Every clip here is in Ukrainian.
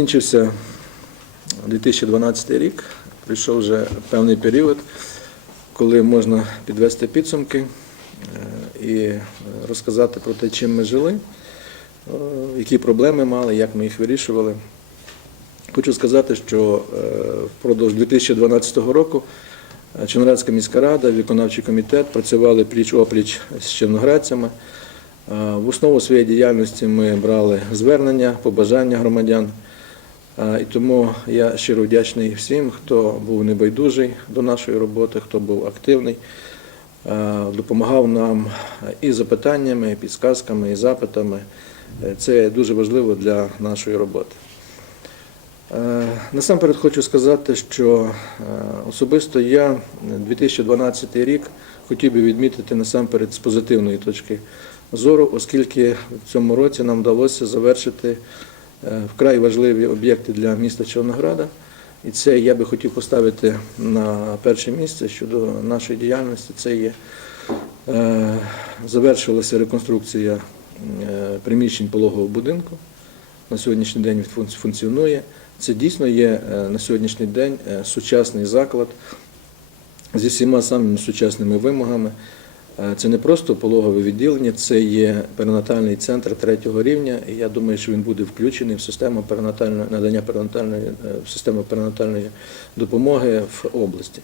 Закінчився 2012 рік, прийшов вже певний період, коли можна підвести підсумки е, і розказати про те, чим ми жили, е, які проблеми мали, як ми їх вирішували. Хочу сказати, що е, впродовж 2012 року Черноградська міська рада, виконавчий комітет працювали пліч-опліч з черноградцями. В основу своєї діяльності ми брали звернення, побажання громадян. І тому я щиро вдячний всім, хто був небайдужий до нашої роботи, хто був активний, допомагав нам і запитаннями, і підсказками, і запитами. Це дуже важливо для нашої роботи. Насамперед хочу сказати, що особисто я 2012 рік хотів би відмітити насамперед з позитивної точки зору, оскільки в цьому році нам вдалося завершити вкрай важливі об'єкти для міста Чорнограда. І це я би хотів поставити на перше місце щодо нашої діяльності. Це є е, завершилася реконструкція е, приміщень пологового будинку на сьогоднішній день він функціонує. Це дійсно є е, на сьогоднішній день е, сучасний заклад зі всіма самими сучасними вимогами. Е, Це не просто пологове відділення, це є перинатальний центр третього рівня. І я думаю, що він буде включений в систему перинатальної надання перинатальної е, в систему перинатальної допомоги в області.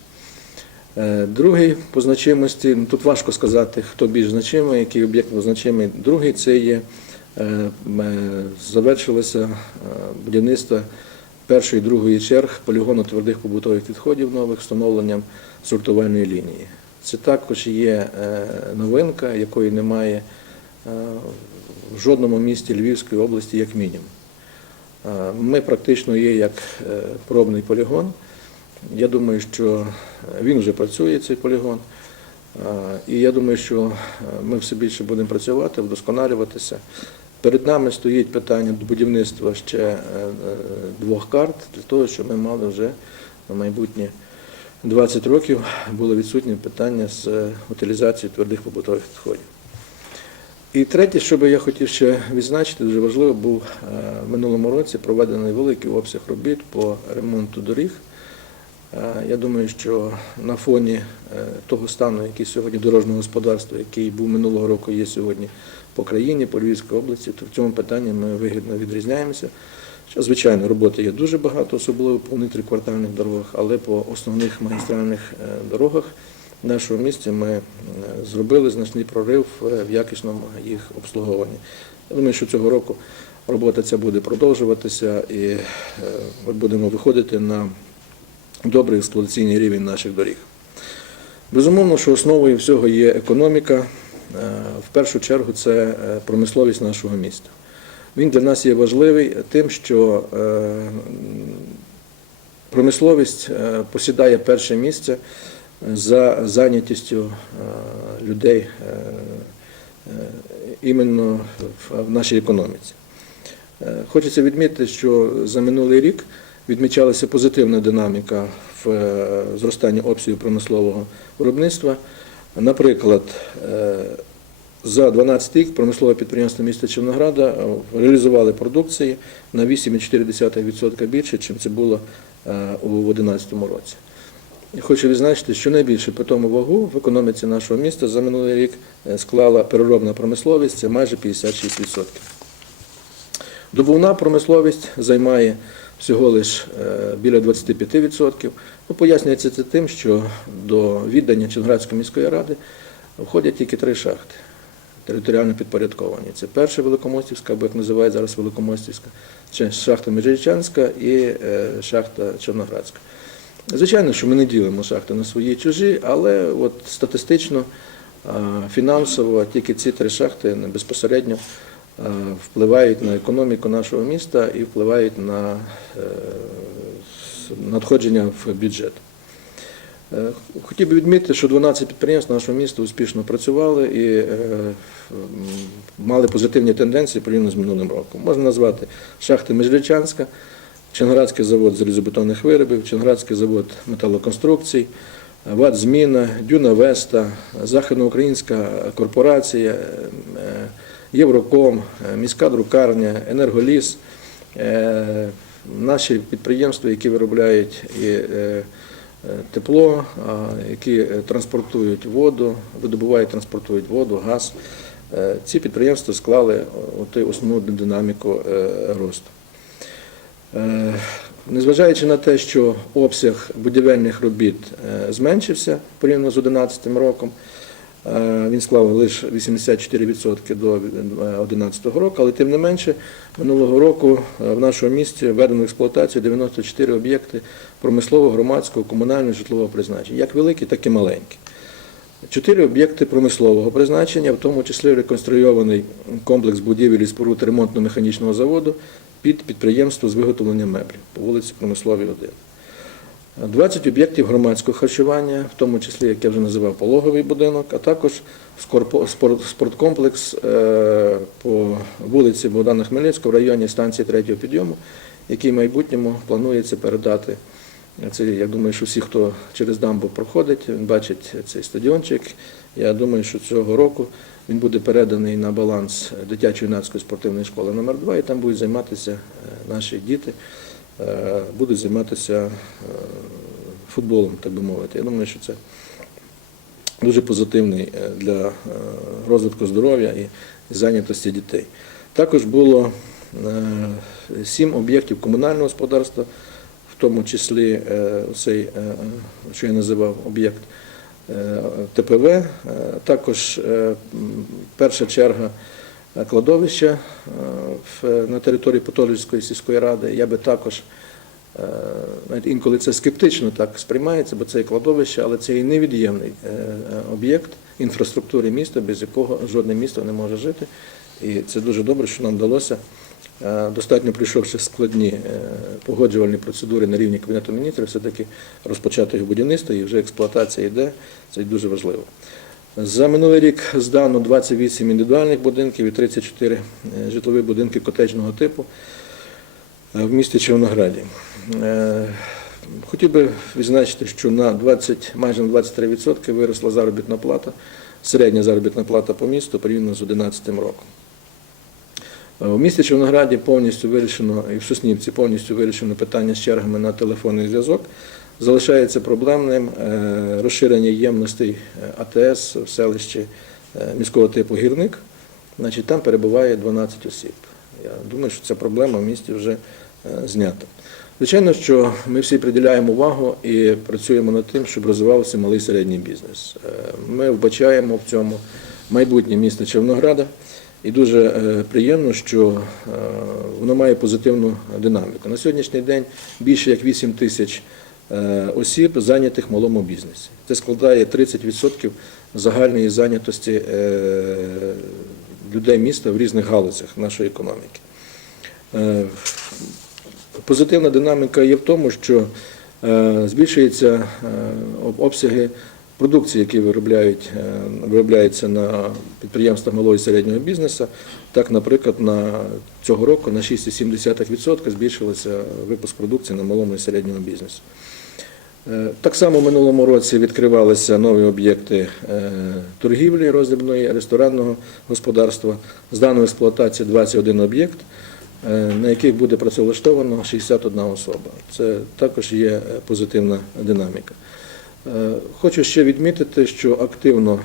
Е, Другий по значимості, ну, тут важко сказати, хто більш значимий, який об'єкт значимий. Другий це є завершилося будівництво першої і другої черг полігону твердих побутових відходів нових встановленням сортувальної лінії. Це також є е, новинка, якої немає е, в жодному місті Львівської області, як мінімум. Е, Ми практично є як пробний полігон. Я думаю, що він вже працює, цей полігон. І я думаю, що ми все більше будемо працювати, вдосконалюватися. Перед нами стоїть питання будівництва ще двох карт для того, щоб ми мали вже на майбутнє 20 років було відсутнє питання з е, утилізації твердих побутових відходів. І третє, що би я хотів ще відзначити, дуже важливо, був е, в минулому році проведений великий обсяг робіт по ремонту доріг. Е, Я думаю, що на фоні того стану, який сьогодні дорожнього господарства, який був минулого року, є сьогодні по країні, по Львівській області, то в цьому питанні ми вигідно відрізняємося. Що, звичайно, роботи є дуже багато, особливо по внутріквартальних дорогах, але по основних магістральних е, дорогах нашого міста ми е, зробили значний прорив в якісному їх обслуговуванні. Я думаю, що цього року робота ця буде продовжуватися і е, ми будемо виходити на добрий експлуатаційний рівень наших доріг. Безумовно, що основою всього є економіка. В першу чергу це промисловість нашого міста. Він для нас є важливий тим, що е, промисловість е, посідає перше місце за зайнятістю е, людей іменно в- нашій економіці. Хочеться відмітити, що за минулий рік відмічалася позитивна динаміка в зростанні обсягів промислового виробництва. Наприклад, за 12 рік промислове підприємство міста Чернограда е, реалізували продукції на 8,4% більше, ніж це було е, у 2011 році. Хочу відзначити, що найбільше по тому вагу в економіці нашого міста за минулий рік е, склала переробна промисловість, це майже 56%. Добувна промисловість займає всього лиш біля 25%. Ну, пояснюється це тим, що до віддання Черноградської міської ради входять тільки три шахти територіально підпорядковані. Це перша Великомостівська, або як називають зараз Великомостівська, шахта Межирічанська і е, шахта Чорноградська. Звичайно, що ми не ділимо шахти на свої і чужі, але от статистично, фінансово тільки ці три шахти безпосередньо впливають на економіку нашого міста і впливають на е, надходження в бюджет. Е, Хотів би відмітити, що 12 підприємств нашого міста успішно працювали і е, мали позитивні тенденції порівняно з минулим роком. Можна назвати шахти Межрічанська, Чонградський завод залізобетонних виробів, Чонградський завод металоконструкцій, ВАД Зміна, Дюна Веста, Західноукраїнська корпорація, е, Євроком, міська друкарня, Енерголіс, наші підприємства, які виробляють тепло, які е, транспортують воду, видобувають, транспортують воду, газ, е, ці підприємства склали основну динаміку е, росту. Е, Незважаючи на те, що обсяг будівельних робіт е, зменшився порівняно з 2011 роком, е, він склав лише 84% до 2011 року, але тим не менше минулого року е, в нашому місті введено в експлуатацію 94 об'єкти промислового, громадського, комунального житлового призначення, як великі, так і маленькі. Чотири об'єкти промислового призначення, в тому числі реконструйований комплекс будівель і споруд ремонтно-механічного заводу під підприємство з виготовлення меблів по вулиці Промисловій 1. 20 об'єктів громадського харчування, в тому числі, як я вже називав, пологовий будинок, а також спорткомплекс е, по вулиці Богдана Хмельницького в районі станції третього підйому, який в майбутньому планується передати. Це, я думаю, що всі, хто через дамбу проходить, він бачить цей стадіончик. Я думаю, що цього року він буде переданий на баланс дитячо-юнацької спортивної школи номер 2 і там будуть займатися е, наші діти, будуть займатися е, футболом, так би мовити. Я думаю, що це дуже позитивний е, для е, розвитку здоров'я і зайнятості дітей. Також було е, сім об'єктів комунального господарства, в тому числі е, цей, е, що я називав об'єкт е, ТПВ, е, також е, перша черга е, кладовища е, на території Потолівської сільської ради. Я би також Е, навіть інколи це скептично так сприймається, бо це є кладовище, але це і невід'ємний е, об'єкт інфраструктури міста, без якого жодне місто не може жити. І це дуже добре, що нам вдалося, достатньо пройшовши складні погоджувальні процедури на рівні Кабінету міністрів, все-таки розпочати його будівництво і вже експлуатація йде. Це дуже важливо. За минулий рік здано 28 індивідуальних будинків і 34 е, житлові будинки котеджного типу е, в місті Червонограді. Е, Хотів би відзначити, що на 20, майже на 23% виросла заробітна плата, середня заробітна плата по місту порівняно з 2011 роком. У місті Червонограді повністю вирішено, і в Соснівці повністю вирішено питання з чергами на телефонний зв'язок. Залишається проблемним е, розширення ємностей е, АТС в селищі е, міського типу гірник. Значить, там перебуває 12 осіб. Я думаю, що ця проблема в місті вже знята. Звичайно, що ми всі приділяємо увагу і працюємо над тим, щоб розвивався малий і середній бізнес. Ми вбачаємо в цьому майбутнє міста Червонограда. І дуже приємно, що воно має позитивну динаміку. На сьогоднішній день більше як 8 тисяч осіб зайнятих в малому бізнесі. Це складає 30% загальної зайнятості е, людей міста в різних галузях нашої економіки. Е, Позитивна динаміка є в тому, що е, збільшуються е, обсяги продукції, які виробляють, е, виробляються на підприємствах малого і середнього бізнесу. Так, наприклад, на цього року на 6,7% збільшився випуск продукції на малому і середньому бізнесі. Е, Так само в минулому році відкривалися нові об'єкти е, торгівлі роздрібної ресторанного господарства. Здано в експлуатацію 21 об'єкт, е, на яких буде працевлаштовано 61 особа. Це також є позитивна динаміка. Хочу ще відмітити, що активно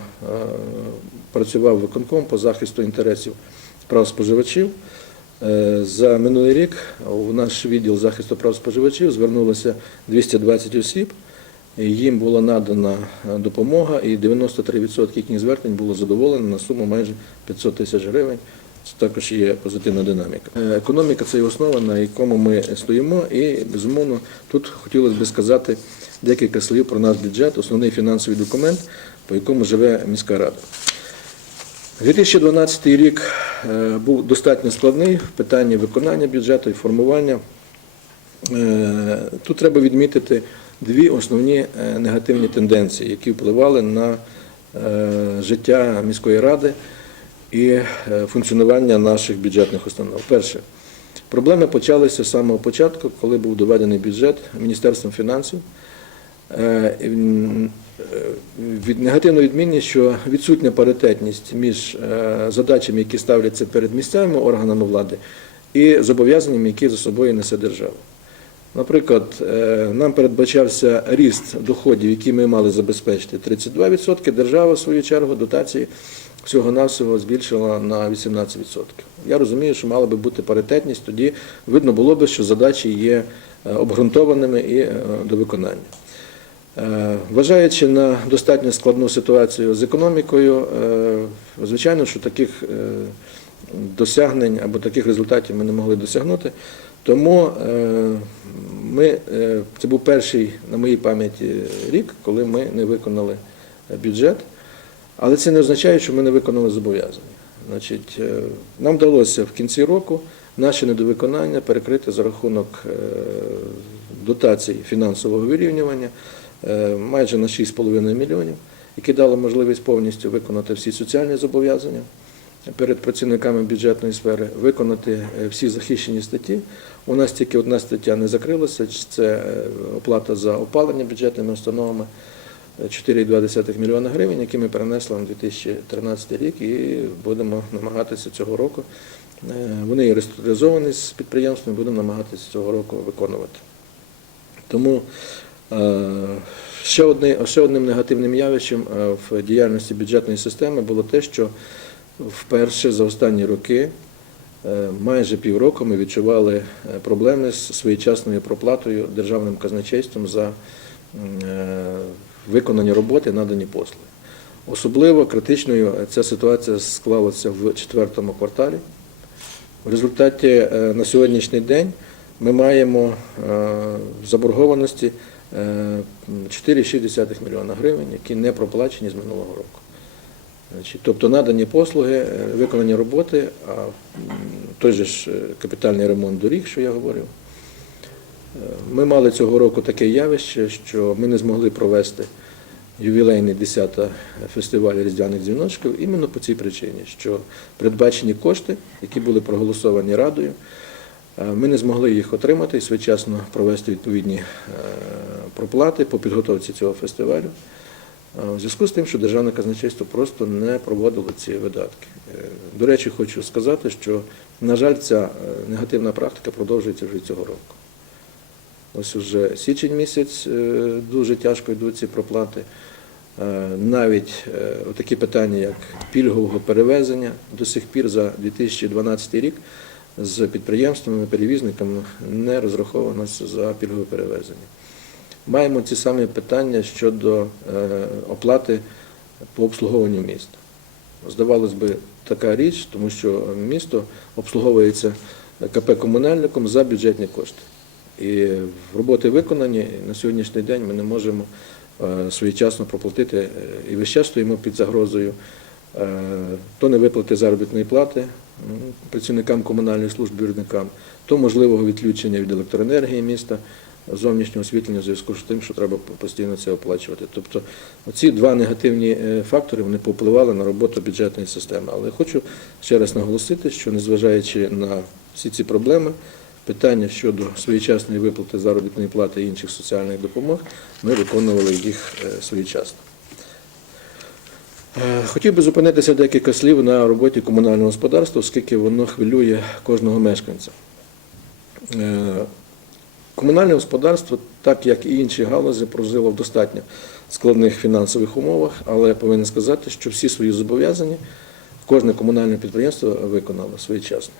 працював виконком по захисту інтересів прав споживачів. Е, За минулий рік у наш відділ захисту прав споживачів звернулося 220 осіб. Їм була надана е, допомога, і 93% їхніх звернень було задоволено на суму майже 500 тисяч гривень. Це також є позитивна динаміка. Е, Економіка це є основа, на якому ми стоїмо, і безумовно тут хотілося б сказати декілька слів про наш бюджет, основний фінансовий документ, по якому живе міська рада. 2012 рік е, був достатньо складний в питанні виконання бюджету і формування. Е, Тут треба відмітити дві основні е, негативні тенденції, які впливали на життя міської ради і функціонування наших бюджетних установ. Перше, проблеми почалися з самого початку, коли був доведений бюджет Міністерством фінансів. Е, Від негативної відмінність, що відсутня паритетність між е, задачами, які ставляться перед місцевими органами влади, і зобов'язаннями, які за собою несе держава. Наприклад, е, нам передбачався ріст доходів, які ми мали забезпечити 32%. Держава, в свою чергу, дотації всього-навсього збільшила на 18%. Я розумію, що мала би бути паритетність, тоді видно було би, що задачі є обґрунтованими і до виконання. Е, Вважаючи на достатньо складну ситуацію з економікою, е, звичайно, що таких е, досягнень або таких результатів ми не могли досягнути. Тому ми, це був перший на моїй пам'яті рік, коли ми не виконали бюджет. Але це не означає, що ми не виконали зобов'язання. Значить, нам вдалося в кінці року наші недовиконання перекрити за рахунок дотацій фінансового вирівнювання майже на 6,5 мільйонів, які дали можливість повністю виконати всі соціальні зобов'язання перед працівниками бюджетної сфери, виконати е, всі захищені статті. У нас тільки одна стаття не закрилася, це е, оплата за опалення бюджетними установами. 4,2 мільйона гривень, які ми перенесли на 2013 рік і будемо намагатися цього року. е, Вони є реструктуризовані з підприємством, будемо намагатися цього року виконувати. Тому е, ще, одне, ще одним негативним явищем е, в діяльності бюджетної системи було те, що вперше за останні роки, е, майже півроку, ми відчували е, проблеми з своєчасною проплатою державним казначейством за м, е, виконані роботи, надані послуги. Особливо критичною ця ситуація склалася в четвертому кварталі. В результаті е, на сьогоднішній день ми маємо е, заборгованості е, 4,6 мільйона гривень, які не проплачені з минулого року. Тобто надані послуги, е, виконані роботи, а той же ж е, капітальний ремонт доріг, що я говорив. Е, Ми мали цього року таке явище, що ми не змогли провести ювілейний 10-та фестиваль різдвяних дзвіночків іменно по цій причині, що передбачені кошти, які були проголосовані радою, е, ми не змогли їх отримати і своєчасно провести відповідні е, проплати по підготовці цього фестивалю. Е, У зв'язку з тим, що державне казначейство просто не проводило ці видатки. Е, До речі, хочу сказати, що, на жаль, ця е, негативна практика продовжується вже цього року. Ось уже січень місяць е, дуже тяжко йдуть ці проплати. Е, Навіть е, такі питання, як пільгового перевезення, до сих пір за 2012 рік з підприємствами, перевізниками не розраховано за пільгове перевезення. Маємо ці самі питання щодо е, оплати по обслуговуванню міста. Здавалось би, така річ, тому що місто обслуговується КП комунальником за бюджетні кошти. І роботи виконані на сьогоднішній день ми не можемо е, своєчасно проплатити е, і весь час стоїмо під загрозою то не виплати заробітної плати працівникам комунальної служби виробникам, то можливого відключення від електроенергії міста, зовнішнього освітлення в зв'язку з тим, що треба постійно це оплачувати. Тобто ці два негативні е, фактори вони повпливали на роботу бюджетної системи. Але хочу ще раз наголосити, що незважаючи на всі ці проблеми, питання щодо своєчасної виплати заробітної плати і інших соціальних допомог, ми виконували їх е, своєчасно. Е, Хотів би зупинитися декілька слів на роботі комунального господарства, оскільки воно хвилює кожного мешканця. Е, Комунальне господарство, так як і інші галузі, прожило в достатньо складних фінансових умовах, але я повинен сказати, що всі свої зобов'язання кожне комунальне підприємство виконало своєчасно.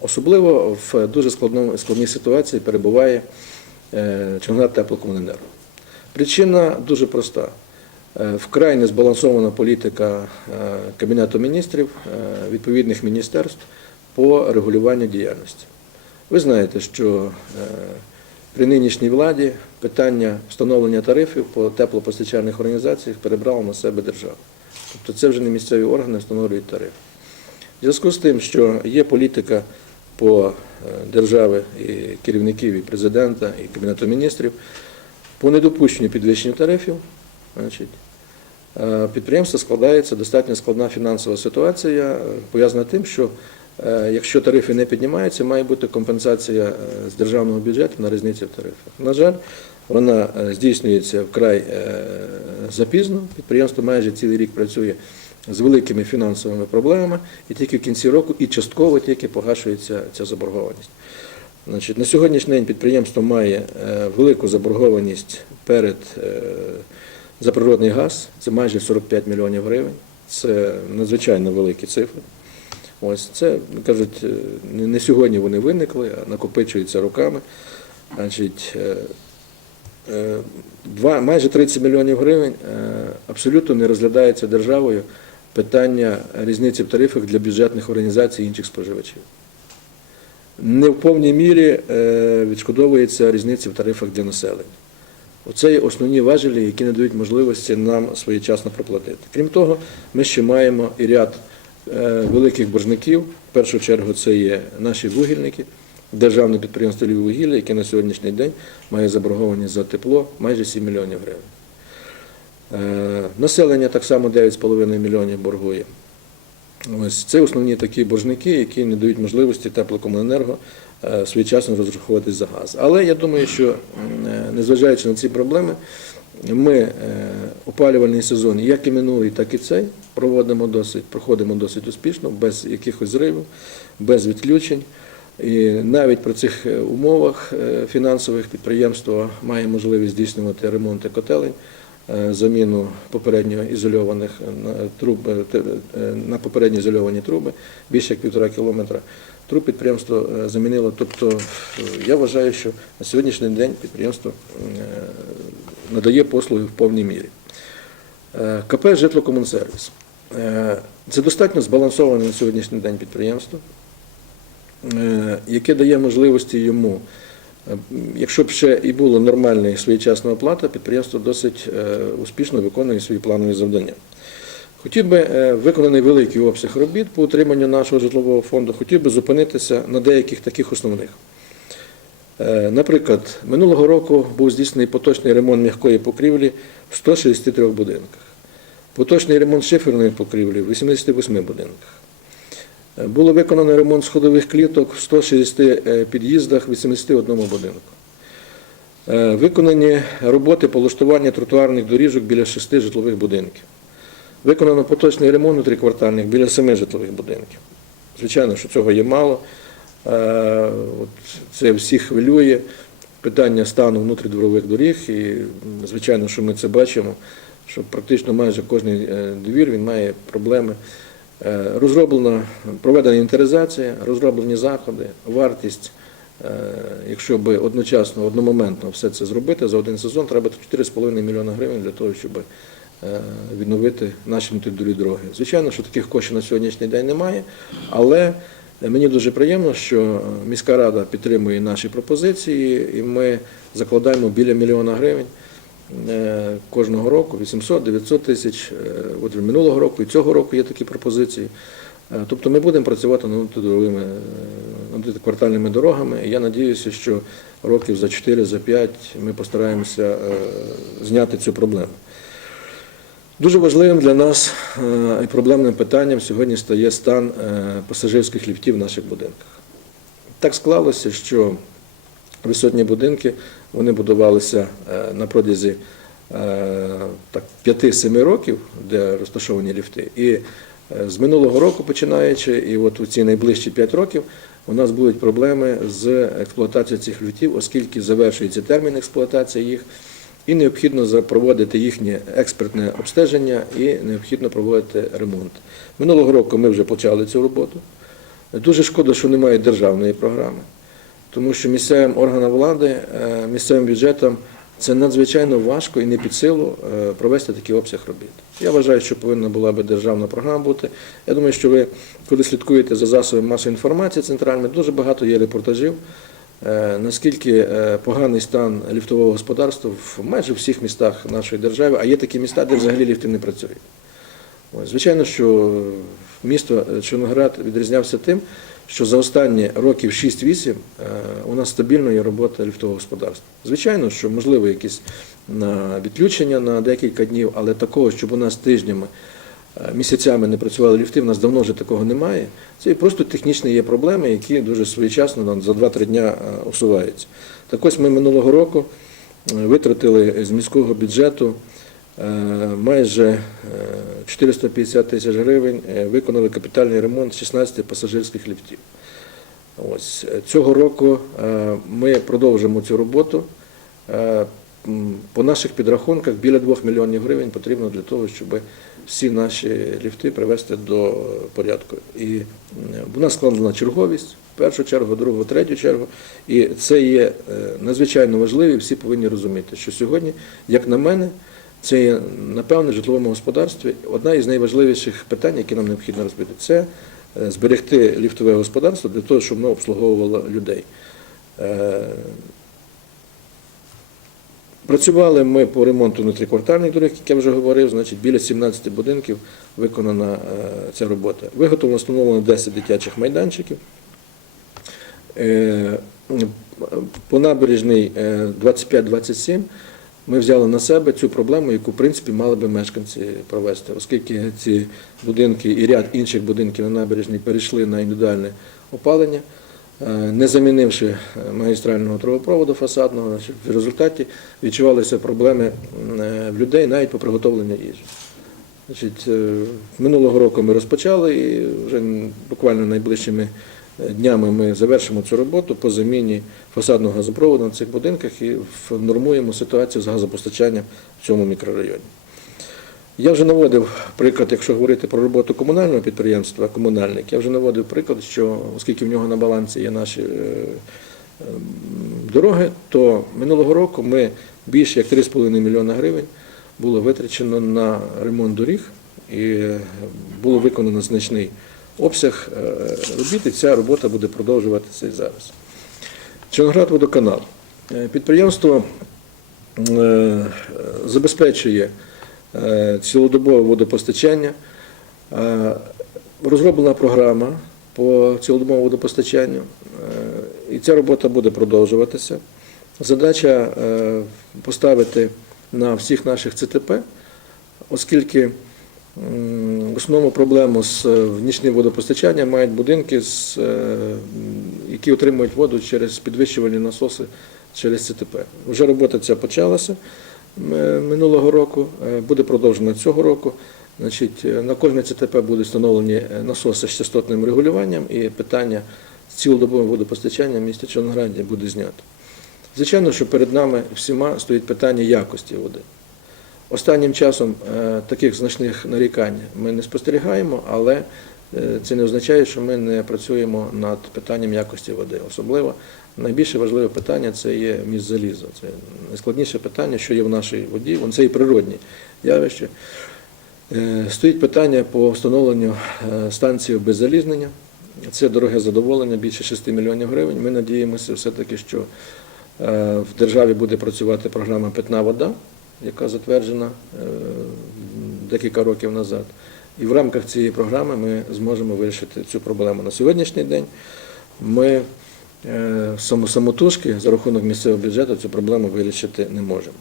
Особливо в дуже складній ситуації перебуває е, теплокомуненерго. Причина дуже проста. Е, Вкрай незбалансована політика е, Кабінету міністрів, е, відповідних міністерств по регулюванню діяльності. Ви знаєте, що при нинішній владі питання встановлення тарифів по теплопостачальних організаціях перебрала на себе держава. Тобто це вже не місцеві органи встановлюють тарифи. В зв'язку з тим, що є політика по держави і керівників, і президента, і Кабінету міністрів по недопущенню підвищення тарифів, значить, е, підприємства складається достатньо складна фінансова ситуація, е, пов'язана тим, що е, якщо тарифи не піднімаються, має бути компенсація з державного бюджету на різниці в тарифах. На жаль, вона здійснюється вкрай запізно. Підприємство майже цілий рік працює з великими фінансовими проблемами, і тільки в кінці року і частково тільки погашується ця заборгованість. Значить, на сьогоднішній день підприємство має велику заборгованість перед за природний газ, це майже 45 мільйонів гривень. Це надзвичайно великі цифри. Ось це кажуть, е, не сьогодні вони виникли, а накопичуються роками. Значить, е, е, два, майже 30 мільйонів гривень абсолютно не розглядається державою питання різниці в тарифах для бюджетних організацій і інших споживачів. Не в повній мірі відшкодовується різниця в тарифах для населення. Оце є основні важелі, які не дають можливості нам своєчасно проплатити. Крім того, ми ще маємо і ряд е, великих боржників. В першу чергу це є наші вугільники, державне підприємство «Львіввугілля», яке на сьогоднішній день має заборгованість за тепло майже 7 мільйонів гривень. Е, Населення так само 9,5 мільйонів боргує. Ось це основні такі боржники, які не дають можливості теплокомуненерго своєчасно розраховуватись за газ. Але я думаю, що е, незважаючи на ці проблеми, ми е, опалювальний сезон, як і минулий, так і цей, проводимо досить, проходимо досить успішно, без якихось зривів, без відключень. І навіть при цих е, умовах е, фінансових підприємство має можливість здійснювати ремонти котелень, е, заміну попередньо ізольованих труб е, е, на попередньо ізольовані труби більше як півтора кілометра. Труб підприємство е, замінило. Тобто е, я вважаю, що на сьогоднішній день підприємство е, надає послуги в повній мірі. КП «Житлокомунсервіс». Це достатньо збалансоване на сьогоднішній день підприємство, яке дає можливості йому, якщо б ще і було нормальна і своєчасна оплата, підприємство досить успішно виконує свої планові завдання. Хотів би е, виконаний великий обсяг робіт по утриманню нашого житлового фонду, хотів би зупинитися на деяких таких основних. Е, Наприклад, минулого року був здійснений поточний ремонт м'якої покрівлі в 163 будинках, поточний ремонт шиферної покрівлі в 88 будинках. Е, Було виконано ремонт сходових кліток в 160 е, під'їздах в 81 будинку. Виконані роботи по влаштуванню тротуарних доріжок біля шести житлових будинків. Виконано поточний ремонт триквартальних біля семи житлових будинків. Звичайно, що цього є мало. Е, Це всіх хвилює. Питання стану внутрідворових доріг, і звичайно, що ми це бачимо, що практично майже кожен двір він має проблеми. Е, Розроблена, проведена інвентаризація, розроблені заходи, вартість. Е, Якщо би одночасно, одномоментно все це зробити за один сезон, треба 4,5 мільйона гривень для того, щоб відновити наші внутрідворі дороги. Звичайно, що таких коштів на сьогоднішній день немає, але мені дуже приємно, що міська рада підтримує наші пропозиції, і ми закладаємо біля мільйона гривень е, кожного року, 800-900 тисяч. Е, От минулого року і цього року є такі пропозиції. Е, Тобто ми будемо працювати над е, квартальними дорогами. Я надіюся, що років за 4, за 5 ми постараємося е, зняти цю проблему. Дуже важливим для нас е, і проблемним питанням сьогодні стає стан е, пасажирських ліфтів в наших будинках. Так склалося, що висотні будинки вони будувалися е, на протязі е, 5-7 років, де розташовані ліфти. І з минулого року починаючи, і от у ці найближчі 5 років у нас будуть проблеми з експлуатацією цих ліфтів, оскільки завершується термін експлуатації їх, і необхідно запроводити їхнє експертне обстеження і необхідно проводити ремонт. Минулого року ми вже почали цю роботу. Дуже шкода, що немає державної програми, тому що місцевим органам влади, е, місцевим бюджетам це надзвичайно важко і не під силу е, провести такий обсяг робіт. Я вважаю, що повинна була би державна програма бути. Я думаю, що ви, коли слідкуєте за засобами масової інформації центральними, дуже багато є репортажів, наскільки е, поганий стан ліфтового господарства в майже всіх містах нашої держави, а є такі міста, де взагалі ліфти не працюють. Звичайно, що місто Чорноград відрізнявся тим, що за останні років 6-8 е, у нас стабільно є робота ліфтового господарства. Звичайно, що можливо якісь відключення на декілька днів, але такого, щоб у нас тижнями, е, місяцями не працювали ліфти, в нас давно вже такого немає. Це просто технічні є проблеми, які дуже своєчасно за 2-3 дня е, усуваються. Так ось ми минулого року е, витратили з міського бюджету е, майже е, 450 тисяч гривень, е, виконали капітальний ремонт 16 пасажирських ліфтів. Ось е, цього року е, ми продовжимо цю роботу. Е, По наших підрахунках біля 2 мільйонів гривень потрібно для того, щоб всі наші ліфти привести до порядку. І у нас складена черговість в першу чергу, другу, третю чергу. І це є е, надзвичайно важливо, і всі повинні розуміти, що сьогодні, як на мене, це є, напевне, в житловому господарстві одна із найважливіших питань, які нам необхідно розбити. Це е, зберегти ліфтове господарство для того, щоб воно обслуговувало людей. Е, Працювали ми по ремонту внутріквартальних доріг, як я вже говорив, значить біля 17 будинків виконана е, ця робота. Виготовлено встановлено 10 дитячих майданчиків. Е, По набережній е, 25-27 ми взяли на себе цю проблему, яку в принципі мали би мешканці провести, оскільки ці будинки і ряд інших будинків на набережній перейшли на індивідуальне опалення, е, не замінивши е, магістрального трубопроводу фасадного, в результаті відчувалися проблеми е, в людей навіть по приготовленню їжі. Значить, е, минулого року ми розпочали і вже буквально найближчими е, днями ми завершимо цю роботу по заміні фасадного газопроводу на цих будинках і нормуємо ситуацію з газопостачанням в цьому мікрорайоні. Я вже наводив приклад, якщо говорити про роботу комунального підприємства, комунальник, я вже наводив приклад, що оскільки в нього на балансі є наші е, дороги, то минулого року ми більше як 3,5 мільйона гривень було витрачено на ремонт доріг і е, було виконано значний обсяг е, робіт, і ця робота буде продовжуватися і зараз. Чорноградводоканал. Е, Підприємство забезпечує цілодобове водопостачання. Е, Розроблена програма по цілодобовому водопостачанню, е, і ця робота буде продовжуватися. Задача е, поставити на всіх наших ЦТП, оскільки основну проблему з е, нічним водопостачанням мають будинки, е, які отримують воду через підвищувальні насоси через ЦТП. Вже робота ця почалася е, минулого року, е, буде продовжена цього року. Значить, е, на кожне ЦТП будуть встановлені е, насоси з частотним регулюванням і питання з цілодобовим водопостачанням в місті Чорнограді буде знято. Звичайно, що перед нами всіма стоїть питання якості води. Останнім часом е, таких значних нарікань ми не спостерігаємо, але е, це не означає, що ми не працюємо над питанням якості води. Особливо найбільше важливе питання це є міст заліза. Це найскладніше питання, що є в нашій воді, це і природні явище. Е, Стоїть питання по встановленню е, станції обеззалізнення. Це дороге задоволення, більше 6 мільйонів гривень. Ми надіємося все-таки, що е, в державі буде працювати програма Питна вода, яка затверджена е, декілька років назад. І в рамках цієї програми ми зможемо вирішити цю проблему. На сьогоднішній день ми е, самотужки за рахунок місцевого бюджету цю проблему вирішити не можемо.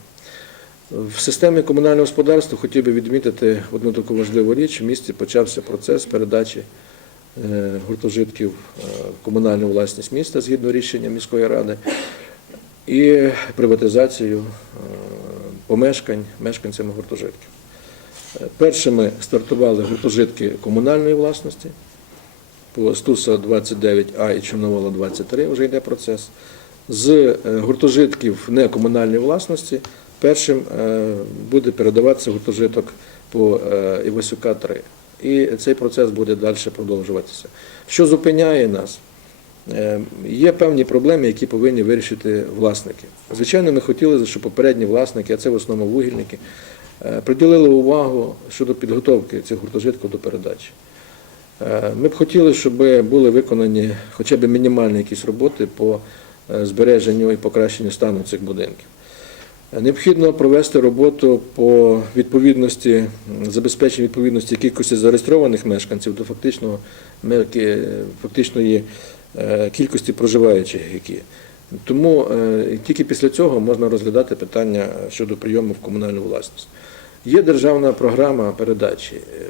В системі комунального господарства хотів би відмітити одну таку важливу річ. В місті почався процес передачі е, гуртожитків е, в комунальну власність міста згідно рішення міської ради і приватизацію помешкань мешканцями гуртожитків. Першими стартували гуртожитки комунальної власності по Стуса 29А і Чорновола 23 вже йде процес. З е, гуртожитків некомунальної власності першим е, буде передаватися гуртожиток по е, Івасюка 3. І цей процес буде далі продовжуватися. Що зупиняє нас? Є певні проблеми, які повинні вирішити власники. Звичайно, ми хотіли, щоб попередні власники, а це в основному вугільники, приділили увагу щодо підготовки цих гуртожитків до передачі. Е, Ми б хотіли, щоб були виконані хоча б мінімальні якісь роботи по е, збереженню і покращенню стану цих будинків. Е, Необхідно провести роботу по відповідності, забезпеченню відповідності кількості зареєстрованих мешканців до фактичної е, кількості проживаючих, які. Тому е, тільки після цього можна розглядати питання щодо прийому в комунальну власність. Є державна програма передачі, е,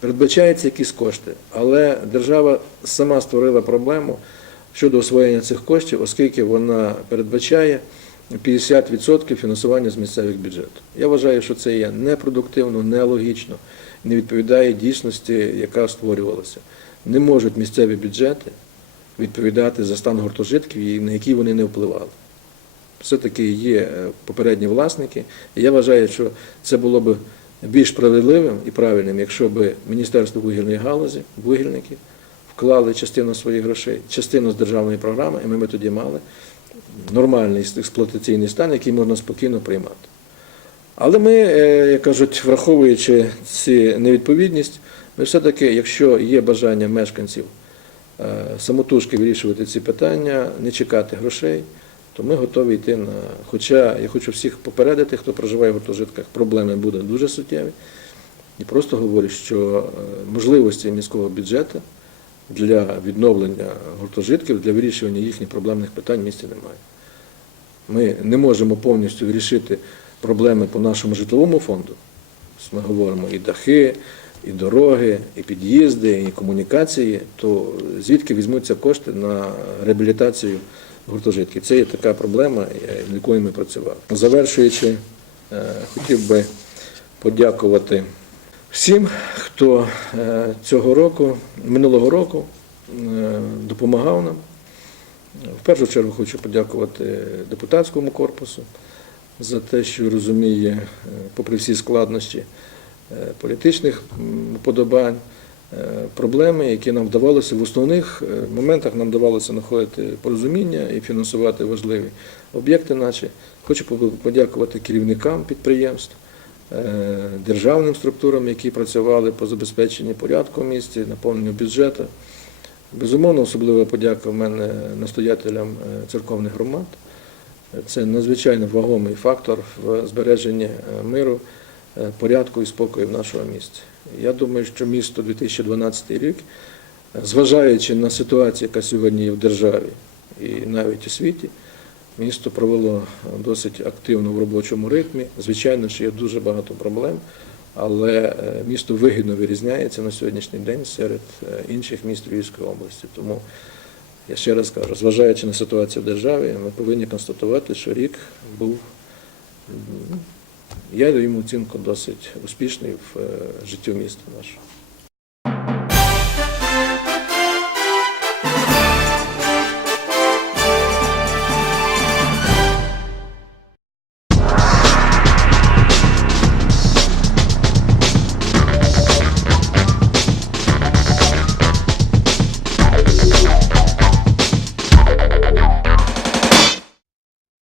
передбачаються якісь кошти, але держава сама створила проблему щодо освоєння цих коштів, оскільки вона передбачає 50% фінансування з місцевих бюджетів. Я вважаю, що це є непродуктивно, нелогічно, не відповідає дійсності, яка створювалася. Не можуть місцеві бюджети відповідати за стан гуртожитків, на які вони не впливали. Все-таки є е, попередні власники. І я вважаю, що це було б більш справедливим і правильним, якщо б Міністерство вугільної галузі, вугільники, вклали частину своїх грошей, частину з державної програми, і ми б тоді мали нормальний експлуатаційний стан, який можна спокійно приймати. Але ми, е, як кажуть, враховуючи ці невідповідність, ми все-таки, якщо є бажання мешканців самотужки вирішувати ці питання, не чекати грошей, то ми готові йти на. Хоча я хочу всіх попередити, хто проживає в гуртожитках, проблеми будуть дуже суттєві. І просто говорю, що е, можливості міського бюджету для відновлення гуртожитків, для вирішування їхніх проблемних питань в місті немає. Ми не можемо повністю вирішити проблеми по нашому житловому фонду. Ми говоримо і дахи, і дороги, і під'їзди, і комунікації, то звідки візьмуться кошти на реабілітацію гуртожитків? Це є така проблема, над якою ми працювали. Завершуючи, е, хотів би подякувати всім, хто е, цього року, минулого року е, допомагав нам. В першу чергу хочу подякувати депутатському корпусу за те, що розуміє, попри всі складнощі е, політичних м, уподобань, е, проблеми, які нам вдавалося в основних е, моментах нам вдавалося знаходити порозуміння і фінансувати важливі об'єкти наші. Хочу подякувати керівникам підприємств, е, державним структурам, які працювали по забезпеченні порядку в місті, наповненню бюджету. Безумовно, особлива подяка в мене настоятелям е, церковних громад. Це надзвичайно вагомий фактор в збереженні е, миру, е, порядку і спокою в нашому місті. Я думаю, що місто 2012 рік, е, зважаючи на ситуацію, яка сьогодні є в державі і навіть у світі, місто провело досить активно в робочому ритмі. Звичайно, що є дуже багато проблем, але е, місто вигідно вирізняється на сьогоднішній день серед е, інших міст Львівської області. Тому я ще раз кажу, зважаючи на ситуацію в державі, ми повинні констатувати, що рік був, я даю йому оцінку досить успішний в е, життю міста нашого.